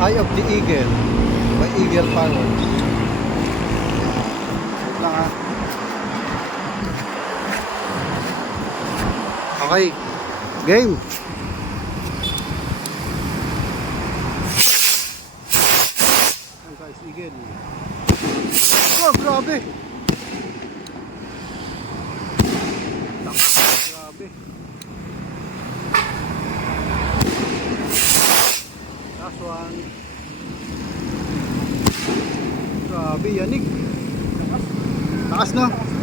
Eye of the Eagle by Eagle Pyro. Wait lang ha. Okay, game. Ayan guys, Eagle. Oh, grabe. Grabe. Last one. Grabe, yanig. Takas no?